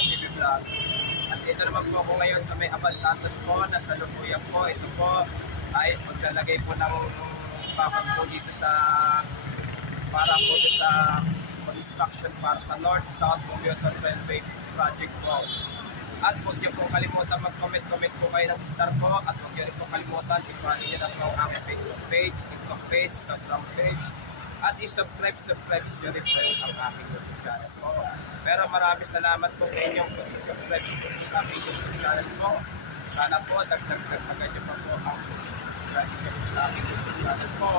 TV Vlog. At ito naman po ako ngayon sa may Abad Santos po, nasa Lukuyan po. Ito po ay maglalagay po ng bakod po dito sa para po sa construction para sa North South Commuter Railway Project po. At huwag niyo po kalimutan mag-comment po kayo ng star po, at huwag niyo rin po kalimutan i-follow niyo na po ang aking Facebook page, TikTok page, Instagram page, at i-subscribe niyo rin po ang aking YouTube channel po. Pero maraming salamat po sa inyong pag-subscribe po sa aking YouTube channel po. Sana po dagdag niyo pa po ang subscribe sa aking YouTube channel po.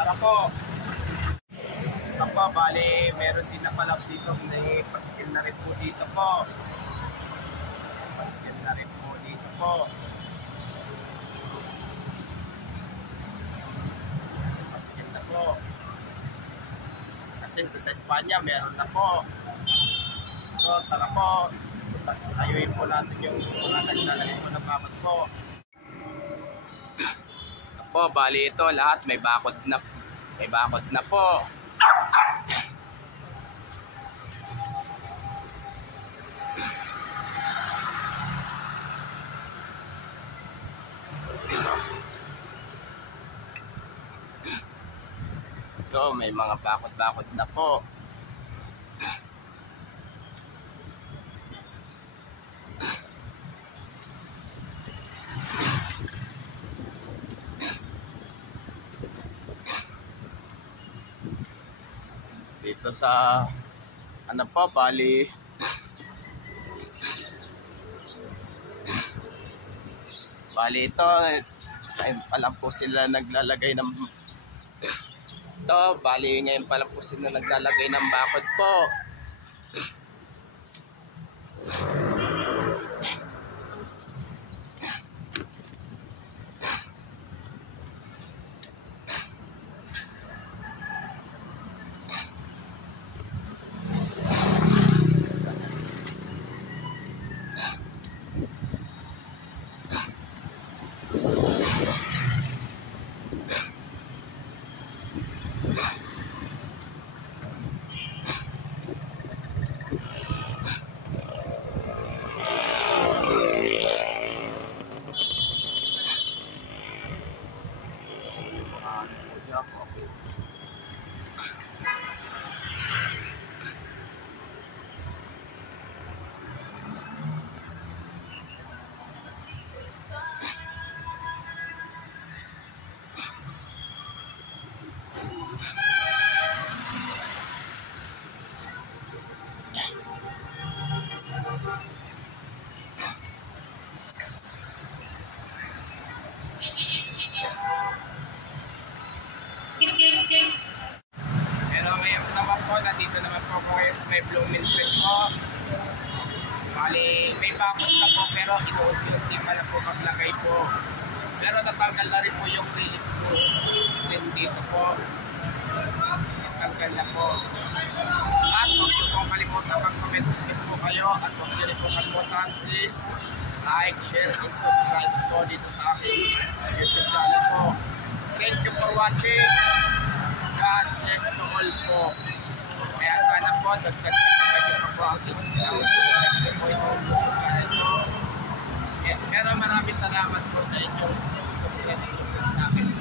Tara po! Ito po, bali meron din na pala dito, may paskil na rin po dito po. Paskil na rin po dito po. Paskil na po. Kasi sa Espanya meron na po. So tara po, ayuin po natin yung mga naglalagay po ng bakod po. Ito po, bali ito lahat may bakod na po. Ito, may mga bakod na po. Dito sa ano po, bali ito ay palang po sila naglalagay ng ngayon palang po sila naglalagay ng bakod po. Nandito naman po kayo sa may Blooming Street po. Bali, may bakod na po pero inuunti pa na po maglagay po. Pero natanggal na rin po yung release po. Then dito po, natanggal na po. At huwag niyo po kalimutan mag-comment po kayo. At huwag niyo rin po kalimutan, please like, share, and subscribe po dito sa aking YouTube channel po. Thank you for watching. God bless to all po. Kaya sana po, dagdag pa po ang subscribe po ito po. Pero maraming salamat po sa inyong subscribe sa akin.